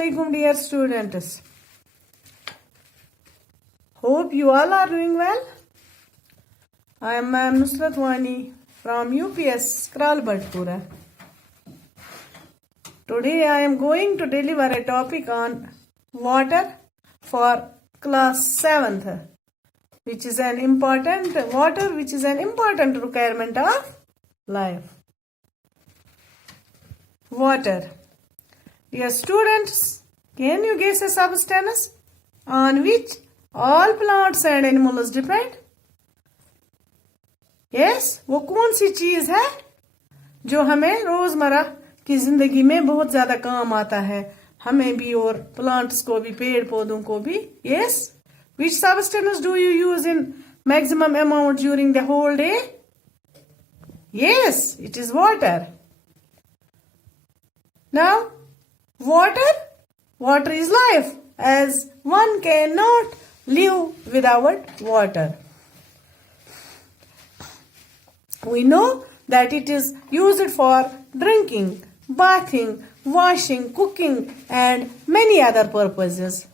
Assalamualaikum dear students. Hope you all are doing well. I am Ma'am Nusrat Want from UPS Kralbadpura. Today I am going to deliver a topic on water for class 7th, which is an important requirement of life. Water. Dear students, can you guess a substance on which all plants and animals depend? Yes, वो कौन सी चीज है जो हमें रोजमर्रा की जिंदगी में बहुत ज्यादा काम आता है, हमें भी और प्लांट्स को भी, पेड़ पौधों को भी. Yes, which substance do you use in maximum amount during the whole day? Yes, it is water. Now, water is life, as one cannot live without water. We know that it is used for drinking, bathing, washing, cooking, and many other purposes.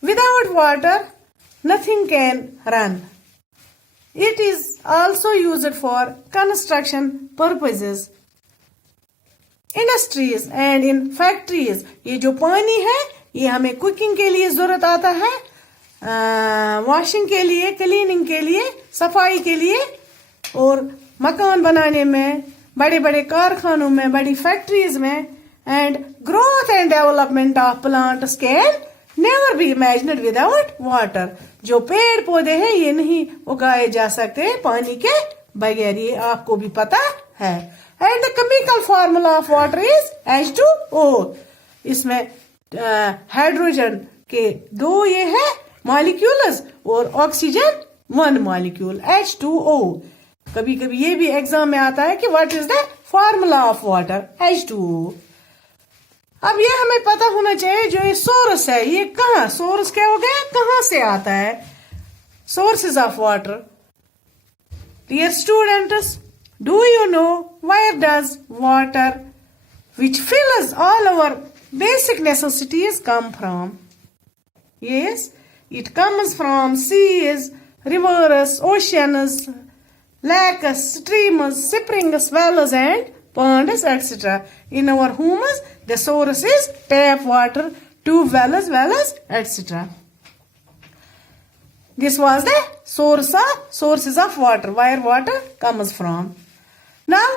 Without water, nothing can run. It is also used for construction purposes. Industries and in factories, ये जो पानी है ये हमें cooking के लिए जरूरत आता है, वॉशिंग के लिए, क्लीनिंग के लिए, सफाई के लिए, और मकान बनाने में, बड़े बड़े कारखानों में, बड़ी फैक्ट्रीज में. And growth and development of plants can never be imagined without water. जो पेड़ पौधे हैं ये नहीं उगाए जा सकते पानी के बगैर, ये आपको भी पता है. And the chemical formula of water is H2O. इसमें हाइड्रोजन के दो ये है मॉलिक्यूल्स और ऑक्सीजन वन मॉलिक्यूल H2O. कभी कभी ये भी एग्जाम में आता है कि what is the formula of water, H2O. अब ये हमें पता होना चाहिए जो ये सोर्स है, ये कहाँ, सोर्स क्या हो गया, कहाँ से आता है, sources of water. Dear students, do you know where does water, which fills all our basic necessities, come from? Yes, it comes from seas, rivers, oceans, lakes, streams, springs, wells and ponds, etc. In our homes, the source is tap water, tube wells, etc. This was the sources of water, where water comes from. Now,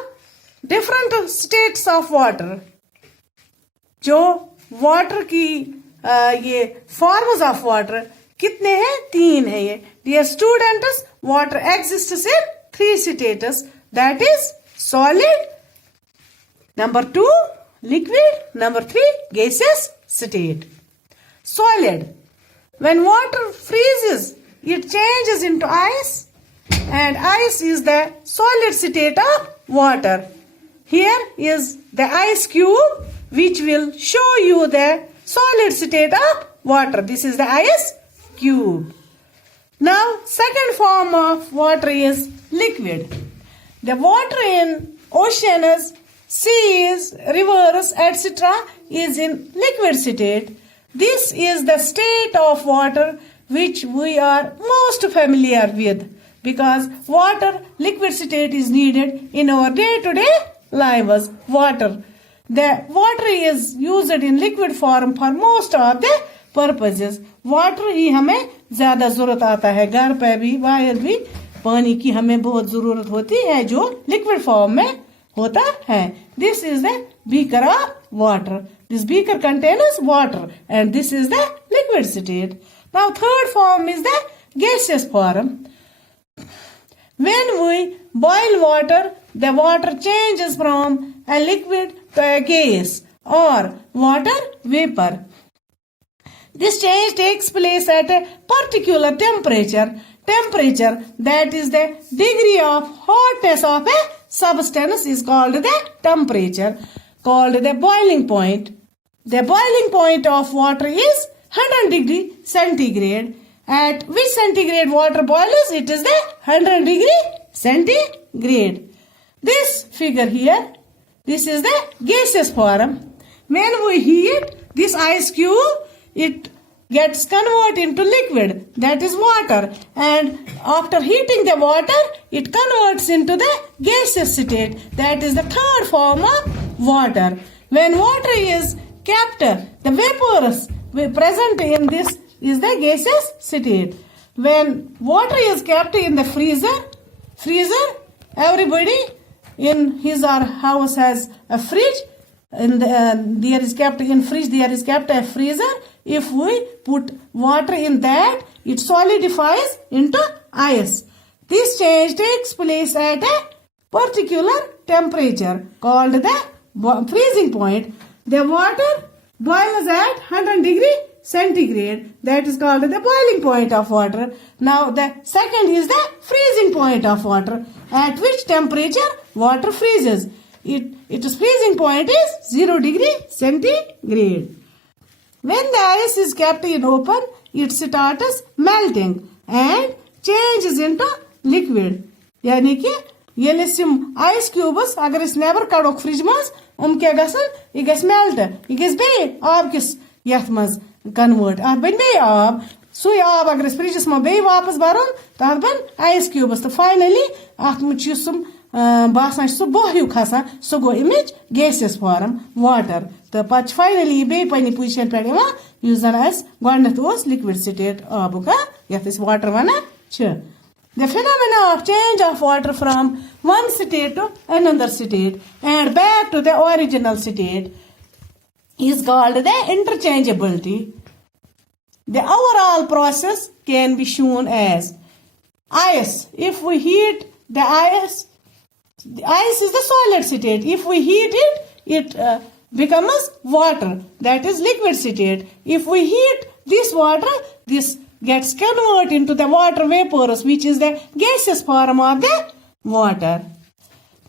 different states of water. जो water की ये forms of water कितने हैं, 3 है ये. Dear students, water exists in 3 states, that is solid, number 2 liquid, number 3 gaseous state. Solid. When water freezes, it changes into ice, and ice is the solid state of water. Here is the ice cube which will show you the solid state of water. This is the ice cube. Now, second form of water is liquid. The water in oceans, seas, rivers, etc. is in liquid state. This is the state of water which we are most familiar with, because water, liquid state is needed in our day-to-day lives. Water. The water is used in liquid form for most of the purposes. Water ही हमें ज्यादा जरूरत आता है, घर पे भी, बाहर भी पानी की हमें बहुत जरूरत होती है जो लिक्विड फॉर्म में होता है. This is the beaker of water. This beaker contains water and this is the liquid state. Now third form is the gaseous form. When we boil water, the water changes from a liquid to a gas or water vapor. This change takes place at a particular temperature. Temperature, that is the degree of hotness of a substance, is called the temperature, called the boiling point. The boiling point of water is 100 degree centigrade. At which centigrade water boils? It is the 100 degree centigrade. This figure here, this is the gaseous form. When we heat, ice cube, it gets converted into liquid, that is water, and after heating the water, it converts into the gaseous state, that is the third form of water. When water is kept, the vapors present in this is the gaseous state. When water is kept in the freezer, everybody in his or house has a fridge, and there is kept a freezer. If we put water in that, it solidifies into ice. This change takes place at a particular temperature called the freezing point. The water boils at 100 degree centigrade. That is called the boiling point of water. Now the second is the freezing point of water, at which temperature water freezes. Its freezing point is 0 degree centigrade. When the ice is kept in open, it starts melting and changes into liquid. यानी कि येले SIM ice cubes अगर इस never काड़ोक fridge मस क्या गसन ये गस melt ये गस बे आब किस यथ मस convert आब बन बे आब सुई आब अगर इस fridge में बे वापस बारों ताद बन ice cubes तो finally आत मुझे सुम बासान सु बोह्यू खासा सु गो image gaseous form water तो पच finally बे पनी position पे गया यूज़ ना इस गवर्नत ओस liquid state आबू का यथ इस water वाना च The phenomena of change of water from one state to another state and back to the original state is called the interchangeability. The overall process can be shown as ice. If we heat the ice is the solid state. If we heat it, it becomes water, that is liquid state. If we heat this water, this gets converted into the water vapors, which is the gaseous form of the water.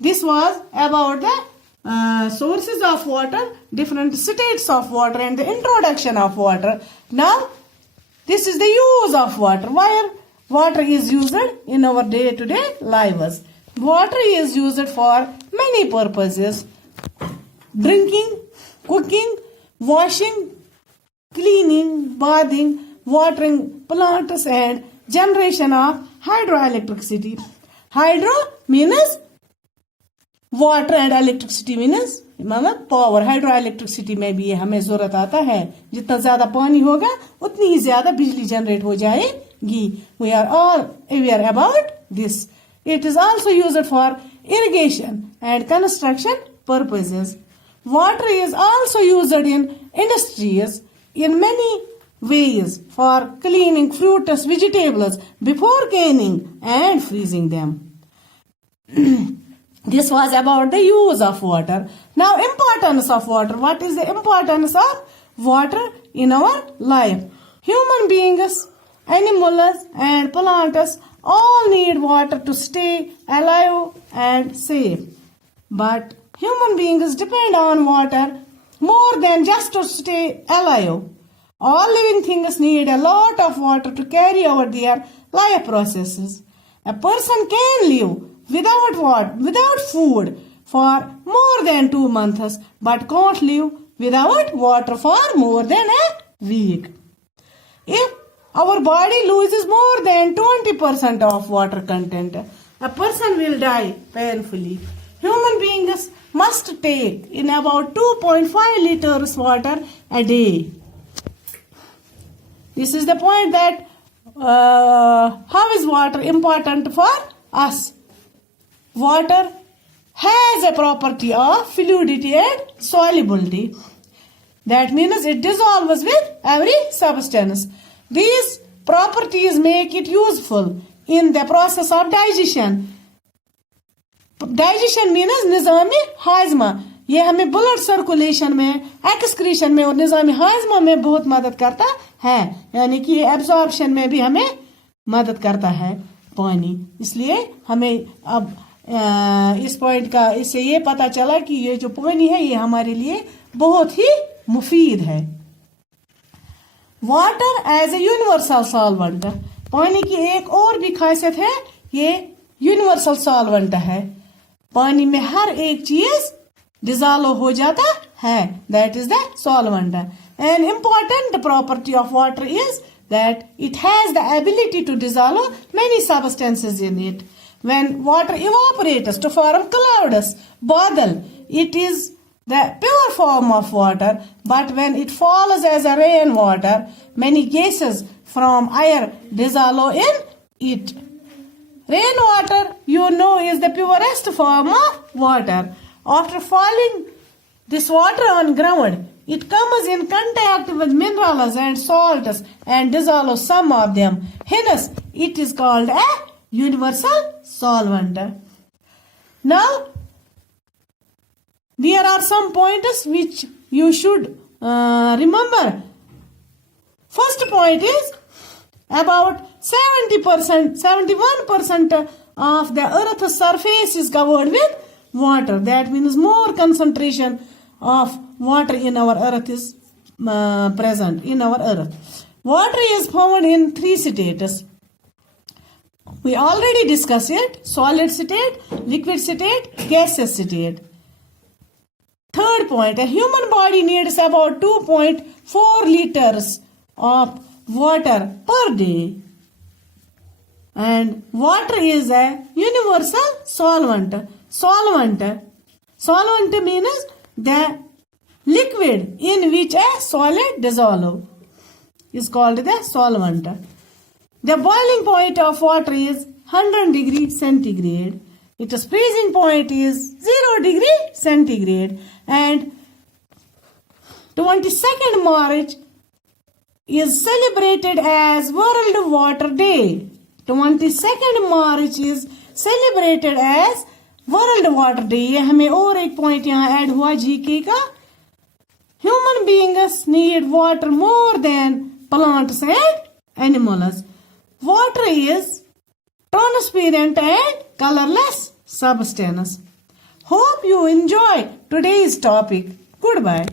This was about the sources of water, different states of water, and the introduction of water. Now, this is the use of water. Where water is used in our day-to-day lives. Water is used for many purposes: drinking, cooking, washing, cleaning, bathing, watering plants, and generation of hydroelectricity. Hydro means water and electricity means मतलब power. Hydroelectricity में भी हमें जरूरत आता है, जितना ज्यादा पानी होगा उतनी ही ज्यादा बिजली जनरेट हो जाएगी. We are all aware about this. It is also used for irrigation and construction purposes. Water is also used in industries in many ways for cleaning fruits, vegetables before canning and freezing them. This was about the use of water. Now, importance of water. What is the importance of water in our life? Human beings, animals, and plants all need water to stay alive and safe. But human beings depend on water more than just to stay alive. All living things need a lot of water to carry out their life processes. A person can live without food for more than 2 months, but can't live without water for more than a week. If our body loses more than 20% of water content, a person will die painfully. Human beings must take in about 2.5 liters water a day. This is the point that how is water important for us? Water has a property of fluidity and solubility. That means it dissolves with every substance. These properties make it useful in the process of digestion. Digestion means निज़ामी हाजमा. ये हमें blood circulation में, excretion में और निज़ामी हाजमा में बहुत मदद करता है. यानी कि एब्जॉर्प्शन में भी हमें मदद करता है पानी. इसलिए हमें अब इस पॉइंट का इससे ये पता चला कि ये जो पानी है ये हमारे लिए बहुत ही मुफीद है. Water as a universal solvent. पानी की एक और भी खासियत है, ये यूनिवर्सल सॉल्वेंट है. पानी में हर एक चीज डिजॉल्व हो जाता है. That is the solvent. An important property of water is that it has the ability to dissolve many substances in it. When water evaporates to form clouds, badal, it is the pure form of water, but when it falls as a rainwater, many gases from air dissolve in it. Rainwater, you know, is the purest form of water. After falling this water on ground, it comes in contact with minerals and salts and dissolves some of them. Hence, it is called a universal solvent. Now, there are some pointers which you should remember. First point is about 71% of the earth's surface is covered with water. That means more concentration of water in our earth is present in our earth. Water is found in 3 states. We already discussed it: solid state, liquid state, gaseous state. Third point, a human body needs about 2.4 liters of water per day. And water is a universal solvent. Solvent means the liquid in which a solid dissolves is called the solvent. The boiling point of water is 100 degrees centigrade. Its freezing point is 0 degree centigrade. And 22nd March is celebrated as World Water Day. 22nd March is celebrated as World Water Day. ये हमें और एक point यहाँ add हुआ GK का. Human beings need water more than plants and animals. Water is transparent and colorless substance. Hope you enjoy today's topic. Goodbye.